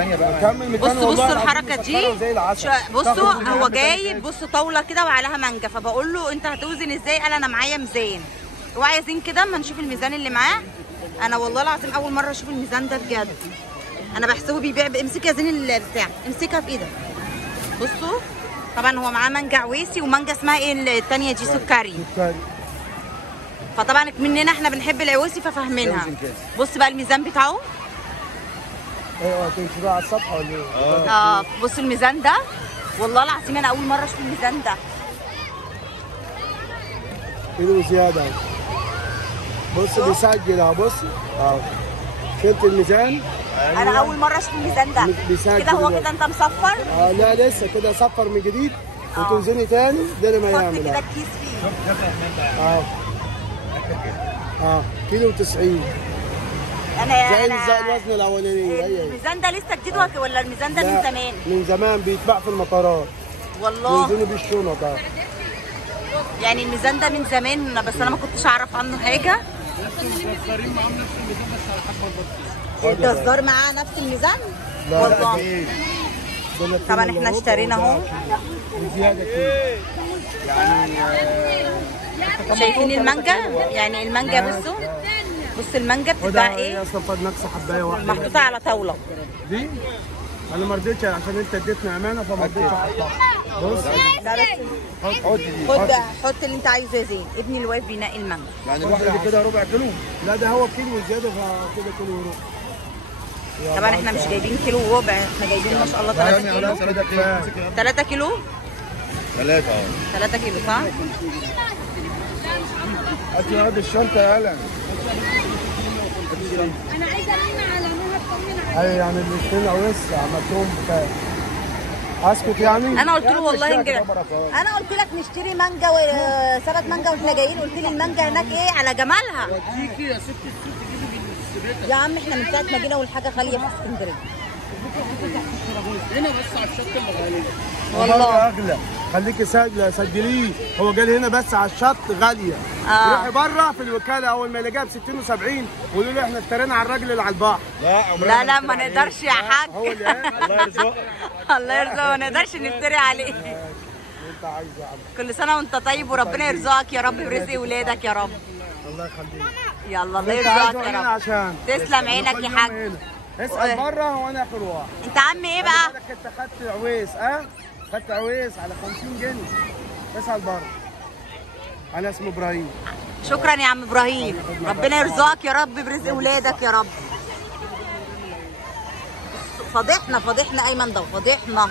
الثانيه بقى. كمل مكان. بصوا الحركه دي. بصوا هو جايب بصوا طاوله كده وعليها مانجا، فبقول له انت هتوزن ازاي؟ قال انا معايا ميزان. اوعى يا زين كده اما نشوف الميزان اللي معاه. انا والله العظيم اول مره اشوف الميزان ده بجد. انا بحسبه بيبيع. امسكي يا زين البتاع، امسكها في ايدك. بصوا طبعا هو معاه مانجا عويسي ومانجا اسمها ايه الثانيه دي؟ سكري. فطبعا مننا احنا بنحب العويسي ففاهمينها. بص بقى الميزان بتاعه. ايوه تمشي بقى على الصفحه ولا ايه؟ بص الميزان ده والله العظيم انا اول مره اشوف الميزان ده. كيلو زياده. بص بيسجل اهو. بص شلت الميزان. انا اول مره اشوف الميزان ده. كده هو كده انت مصفر؟ لا لسه كده صفر من جديد وتوزني تاني. ده اللي ما يعمل. حط كده الكيس فيه. كيلو 90. زي الوزن الاولاني. الميزان ده لسه جديد ولا الميزان ده من زمان؟ من زمان بيتباع في المطارات. والله بيوزنوا بيه الشنط. يعني الميزان ده من زمان بس انا ما كنتش اعرف عنه حاجه. الجزار معاه نفس الميزان؟ والله طبعا احنا اشترينا اهو. شايفين المانجا؟ يعني المانجا بصوا. بص المانجا بتتباع ايه؟ محطوطه على طاوله. دي انا ما رضيتش عشان انت اديتني امانه فما رضيتش احطها. بص حط اللي انت عايزه يا زين. ابني اللي واقف بينقي المانجا. يعني الواحده دي كده ربع كيلو؟ لا ده هو كيلو زياده فكده كيلو وربع. طبعا احنا مش جايبين كيلو وربع، احنا جايبين ما شاء الله 3 كيلو. 3 كيلو؟ 3 كيلو صح؟ هات الشنطه يا هلا. انا عايزه امنع على منها تطمن ايوه يعني الاثنين عويس عملتهم بكام؟ اسكت يعني؟ انا قلت له والله انا قلت لك نشتري مانجا وسبت مانجا واحنا جايين، قلت لي المانجا هناك ايه على جمالها. وديكي يا ست السوق تجيبي بالسبيكه. يا عم احنا من ساعه ما جينا والحاجه غاليه في اسكندريه. هنا بس على الشط اللي غاليه. والله اغلى. خليكي سجليه. هو جالي هنا بس على الشط غاليه. روحي بره في الوكاله اول ما يلاقيها ب 60 و70 ويقولوا لي احنا اشترينا على الراجل اللي على البحر. لا ما نقدرش يا حاج. هو اللي الله يرزقك. الله يرزقه ما نقدرش نفتري عليه. انت عايزه يا عم. كل سنه وانت طيب وربنا يرزقك يا رب برزق ولادك يا رب. الله يخليك. يلا الله يرزقك يا رب. عشان تسلم عينك يا حاج. اسال بره وانا اخر واحد. انت عم ايه بقى؟ انت خدت عويس خدت عويس على 50 جنيه. اسال بره. انا اسمي ابراهيم. شكرا يا عم ابراهيم. ربنا يرزقك يا رب برزق ولادك يا رب. فضحنا ايمن ده فضحنا.